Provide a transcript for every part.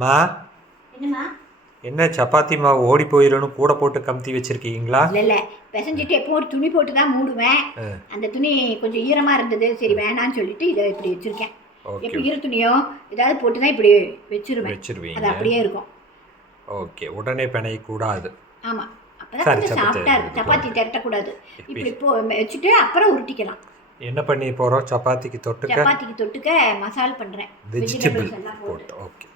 மா. என்ன சப்பாத்தி மாவு ஓடி போயிடும்னு கூட போட்டு கமுத்தி வச்சிருக்கீங்களா? இல்லை இல்லை பிசைஞ்சிட்டு ஒரு துணி போட்டு தான் மூடுவேன். அந்த துணி கொஞ்சம் ஈரமாக இருந்தது சரி வேணாம்னு சொல்லிட்டு இதை இப்படி வச்சுருக்கேன். ஓகே எப்போ ஈர துணியோ ஏதாவது போட்டு தான் இப்படி வச்சிருவேன். அது வச்சிருவீங்க அப்படியே இருக்கும். ஓகே உடனே பிணைய கூடாது ஆமாம் அப்போ சரி, கொஞ்சம் சப்பாத்தி திரட்டக்கூடாது. இப்படி இப்போ வச்சுட்டு அப்புறம் உருட்டிக்கலாம். என்ன பண்ணி போகிறோம் சப்பாத்திக்கு தொட்டுக்க? சப்பாத்திக்கு தொட்டுக்க மசால் பண்ணுறேன் வெஜிடபிள் எல்லாம் போட்டு. ஓகே.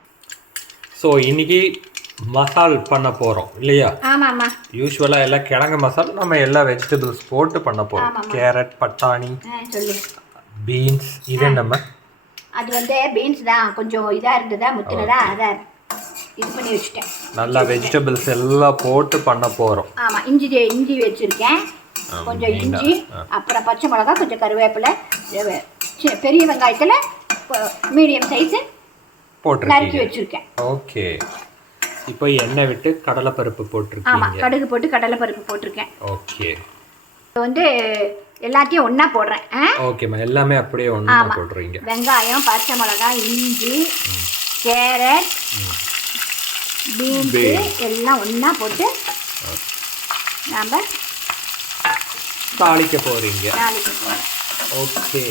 ஸோ இன்னைக்கு மசால் பண்ண போகிறோம் இல்லையா? ஆமாம் ஆமாம் யூஸ்வலாக எல்லாம் கிழங்கு மசால் நம்ம எல்லா வெஜிடபிள்ஸ் போட்டு பண்ண போகிறோம் ஆமாம்மா. கேரட் பட்டாணி பீன்ஸ் இது நம்ம அது வந்து பீன்ஸ் தான். கொஞ்சம் இதாக இருந்ததா? முத்துனதா? அதை இது பண்ணி வச்சுட்டேன். நல்லா வெஜிடபிள்ஸ் எல்லாம் போட்டு பண்ண போகிறோம் ஆமாம் இஞ்சி இஞ்சி வச்சுருக்கேன். கொஞ்சம் இஞ்சி அப்புறம் பச்சை மிளகா கொஞ்சம் கருவேப்பிலை பெரிய வெங்காயத்தில் மீடியம் சைஸு நறுக்கி வச்சுருக்கேன். ஓகே. இப்போ எண்ணெய் விட்டு கடலைப்பருப்பு ஆமாம் போட்டிருக்கீங்க கடுகு போட்டு கடலை பருப்பு போட்டிருக்கேன். ஓகே. இப்போ வந்து எல்லாத்தையும் ஒன்றா போடுறேன் ஆ? ஓகேம்மா எல்லாமே அப்படியே ஒன்றா. போடுறீங்க வெங்காயம் பச்சை மிளகா இஞ்சி கேரட் பீன்ஸு. எல்லாம் ஒன்றா போட்டு நாம் தாளிக்க போகிறீங்க நாளைக்கு போகிறோம் ஓகே.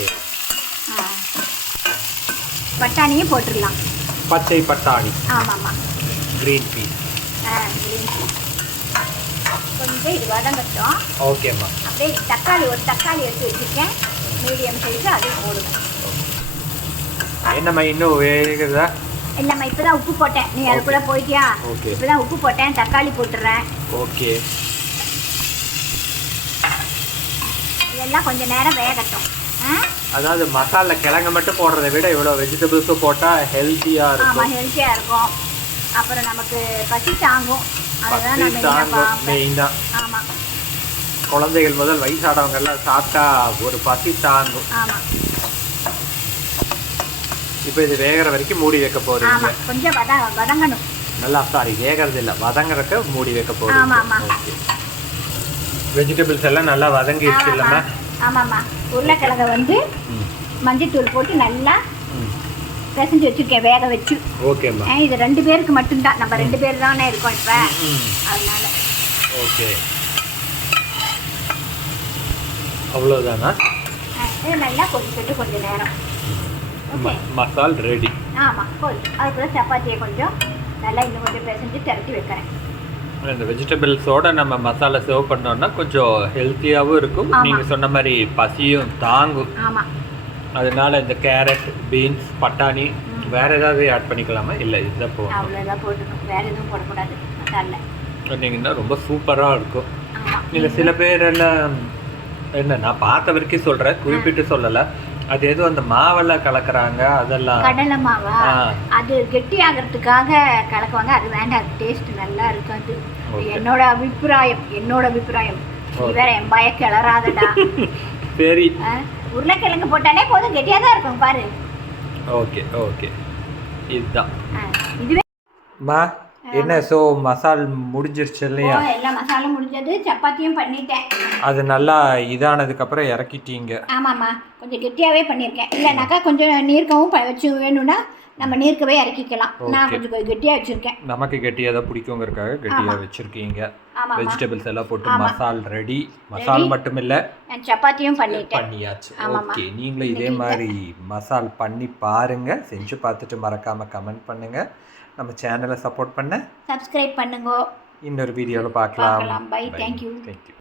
பட்டாணியும் போட்டுடலாம். பச்சை பட்டாணி. ஆமாம் green peas ah green tea. கொஞ்சம் இது வதங்கட்டும் ஓகேம்மா அப்படியே தக்காளி ஒரு தக்காளி எடுத்து வச்சுருக்கேன். மீடியம் சைஸு அதையும் போடுவேன் என்னம்மா இன்னும் வேகுதா? இல்லைம்மா இப்போ தான் உப்பு போட்டேன். நீ அது கூட போயிட்டியா? Okay. இப்போ தான் உப்பு போட்டேன். தக்காளி போட்டுறேன். ஓகே இதெல்லாம் கொஞ்சம் நேரம் வேகட்டும். அதாவது மசாலா கிழங்கு மட்டும் போடுறதை விட இவ்வளோ வெஜிடபிள்ஸும் போட்டால் ஹெல்த்தியாக ஆமாம் இருக்கும். ஹெல்த்தியாக இருக்கும். அப்புறம் நமக்கு பசி தாங்கும். அதுதான் நம்ம ஆமாம் குழந்தைகள் முதல் வயசானவங்க எல்லாம் சாப்பிட்டா ஒரு பசி தாங்கும். ஆமாம் இப்போ இது வேகிற வரைக்கும் மூடி வைக்க போறீங்க. கொஞ்சம் வதங்கணும். நல்லா சாரி வேகிறது இல்லை. வதங்குறக்க மூடி வைக்க. போறீங்க. வெஜிடபிள்ஸ் எல்லாம் நல்லா வதங்கிடுச்சு இல்லைம்மா ஆமாம்மா. உருளைக்கிழங்கை வந்து மஞ்சத்தூள் போட்டு நல்லா பிசைஞ்சு வச்சுருக்கேன் வேக வச்சு. ஓகேம்மா. இது ரெண்டு பேருக்கு மட்டும்தான். நம்ம ரெண்டு பேர் தானே இருக்கோம் இப்போ. அதனால. ஓகே. அவ்வளோதானா நல்லா கொதிச்சுட்டு கொஞ்சம் நேரம். மசால் ரெடி. ஆமாம் அதுக்குள்ள சப்பாத்தியை கொஞ்சம் நல்லா இன்னும் கொஞ்சம் பிசைஞ்சு திரட்டி வைக்கிறேன். இந்த வெஜிடபிள்ஸோட நம்ம மசாலா சர்வ் பண்ணோம்னா கொஞ்சம் ஹெல்த்தியாகவும் இருக்கும். நீங்கள் சொன்ன மாதிரி பசியும் தாங்கும். அதனால இந்த கேரட் பீன்ஸ் பட்டாணி வேற ஏதாவது ஆட் பண்ணிக்கலாமா? இல்லை இதுதான் போட்டுக்கணும் வேறு எதுவும் போடக்கூடாது. சொன்னீங்கன்னா ரொம்ப சூப்பராக இருக்கும். இல்லை சில பேர் எல்லாம் என்ன நான் பார்த்த வரைக்கும் சொல்கிறேன் குறிப்பிட்டு சொல்லலை. அது எதுவும் அந்த மாவெல்லாம் கலக்குறாங்க அதெல்லாம். கடலை மாவா. அது கெட்டி ஆகிறதுக்காக கலக்குவாங்க. அது வேண்டாம் டேஸ்ட் நல்லா இருக்காது. என்னோட அபிப்பிராயம் என்னோட அபிப்பிராயம். வேற என் பய கிளறாதடா. சரி. உருளைக்கிழங்கு போட்டாலே போதும் கெட்டியாக தான் இருக்கும் பாரு. Okay okay. இதுதான். இதுவே மா என்ன ஸோ மசால் முடிஞ்சிருச்சு இல்லையா? எல்லா மசாலும் முடிஞ்சது. சப்பாத்தியும் பண்ணிட்டேன். அது நல்லா இதானதுக்கப்புறம் இறக்கிட்டீங்க. ஆமாம்மா. கொஞ்சம் கெட்டியாகவே பண்ணியிருக்கேன். இல்லைனாக்கா கொஞ்சம் நீர்க்கவும் வச்சு வேணும்னா நம்ம நீர்க்கவே இறக்கிக்கலாம். நான். கொஞ்சம் கெட்டியாக வச்சுருக்கேன். நமக்கு கெட்டியாக தான் பிடிக்குங்கிறதுக்காக கெட்டியாக. வச்சுருக்கீங்க. வெஜிடபிள்ஸ் எல்லாம் போட்டு. மசால் ரெடி. மசால் மட்டும் இல்லை சப்பாத்தியும் பண்ணிட்டேன். பண்ணியாச்சு. ஓகே நீங்களும் இதே மாதிரி மசால் பண்ணி பாருங்க. செஞ்சு பார்த்துட்டு மறக்காம கமெண்ட் பண்ணுங்க. நம்ம சேனலை சப்போர்ட் பண்ண சப்ஸ்கிரைப் பண்ணுங்க. இன்னொரு வீடியோவில் பார்க்கலாம். Thank you. தேங்க்யூ